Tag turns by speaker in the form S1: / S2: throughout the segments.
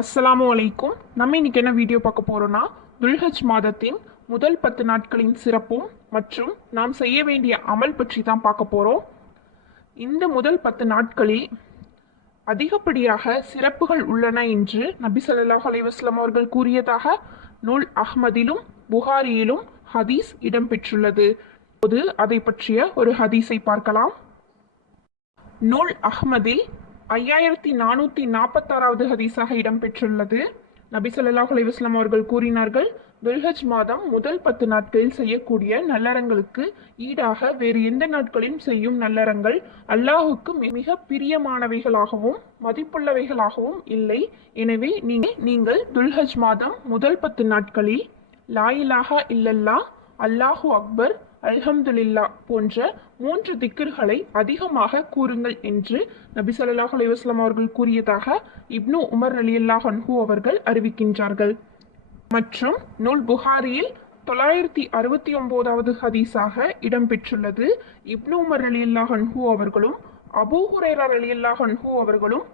S1: அஸ்ஸலாமு வலைக்கும் நம்ம இன்னைக்கு என்ன வீடியோ பார்க்க போகிறோன்னா துல்ஹஜ் மாதத்தின் முதல் பத்து நாட்களின் சிறப்பும் மற்றும் நாம் செய்ய வேண்டிய அமல் பற்றி தான் பார்க்க போகிறோம் இந்த முதல் பத்து நாட்களில் அதிகப்படியாக சிறப்புகள் உள்ளன என்று நபி சல்லாஹ் அலைஹி அவர்கள் கூறியதாக நூல் அஹ்மதிலும் புகாரியிலும் ஹதீஸ் இடம்பெற்றுள்ளது. இப்போது அதை பற்றிய ஒரு ஹதீஸை பார்க்கலாம். நூல் அஹ்மதில் ஐயாயிரத்தி நானூற்றி நாற்பத்தாறாவது ஹதீஸாக இடம்பெற்றுள்ளது. நபி ஸல்லல்லாஹு அலைஹி அவர்கள் கூறினார்கள் துல்ஹஜ் மாதம் முதல் பத்து நாட்களில் செய்யக்கூடிய நல்லறங்களுக்கு ஈடாக வேறு எந்த நாட்களிலும் செய்யும் நல்லறங்கள் அல்லாஹுக்கு மிக பிரியமானவைகளாகவும் மதிப்புள்ளவைகளாகவும் இல்லை. எனவே நீங்கள் துல்ஹஜ் மாதம் முதல் பத்து நாட்களில் லாயிலாக இல்லல்லா அல்லாஹு அக்பர் அல்ஹம்துலில்லா போன்ற மூன்று திக்கர்களை அதிகமாக கூறுங்கள் என்று நபி சொல்லாஹ் அலைஹி அவர்கள் கூறியதாக இப்னு உமர் அலி அல்லாஹ் அன்ஹூ அவர்கள் அறிவிக்கின்றார்கள். மற்றும் நூல் புகாரியில் தொள்ளாயிரத்தி அறுபத்தி ஒன்பதாவது ஹதீஸாக இடம்பெற்றுள்ளது. இப்னு உமர் அலி அல்லாஹ் அன்ஹூ அவர்களும் அபூ அலி அல்லாஹ் அன்ஹூ அவர்களும்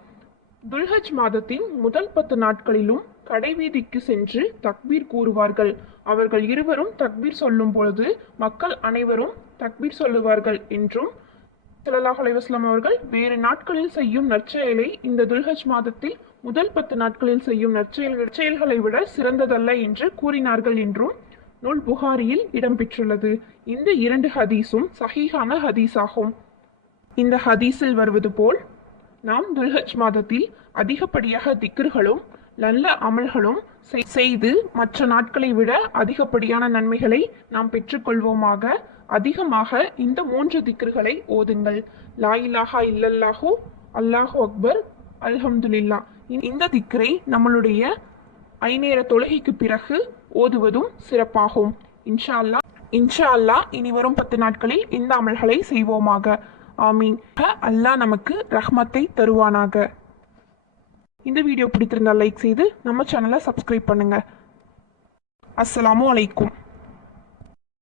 S1: துல்ஹஜ் மாதத்தின் முதல் பத்து நாட்களிலும் கடைவீதிக்கு சென்று தக்பீர் கூறுவார்கள். அவர்கள் இருவரும் தக்பீர் சொல்லும் பொழுது மக்கள் அனைவரும் தக்பீர் சொல்லுவார்கள் என்றும் ஸல்லல்லாஹு அலைவாஸ்லாம் அவர்கள் வேறு நாட்களில் செய்யும் நற்செயலை இந்த துல்ஹஜ் மாதத்தில் முதல் பத்து நாட்களில் செய்யும் நற்செயல் நற்செயல்களை விட சிறந்ததல்ல என்று கூறினார்கள் என்றும் நூல் புகாரியில் இடம்பெற்றுள்ளது. இந்த இரண்டு ஹதீஸும் சஹீஹான ஹதீஸாகும். இந்த ஹதீஸில் வருவது போல் நாம் துல்ஹஜ் மாதத்தில் அதிகப்படியாக திக்ர்களும் நல்ல அமல்களும் செய்- செய்து மற்ற நாட்களை விட அதிகப்படியான நன்மைகளை நாம் பெற்றுக்கொள்வோமாக. அதிகமாக இந்த மூன்று திக்ருகளை ஓதுங்கள். லா இலாஹா இல்லல்லாஹு அல்லாஹு அக்பர் அல்ஹம்துலில்லா. இந்த திக்ரை நம்மளுடைய ஐநேர தொழுகைக்கு பிறகு ஓதுவதும் சிறப்பாகும். இன்ஷா அல்லாஹ் இன்ஷா அல்லாஹ் இனி வரும் பத்து நாட்களில் இந்த அமல்களை செய்வோமாக. ஆமீன். அல்லாஹ் நமக்கு ரஹ்மத்தை தருவானாக. இந்த வீடியோ பிடித்திருந்தால் லைக் செய்து நம்ம சேனலை சப்ஸ்கிரைப் பண்ணுங்கள் அஸ்ஸலாமு அலைக்கும்.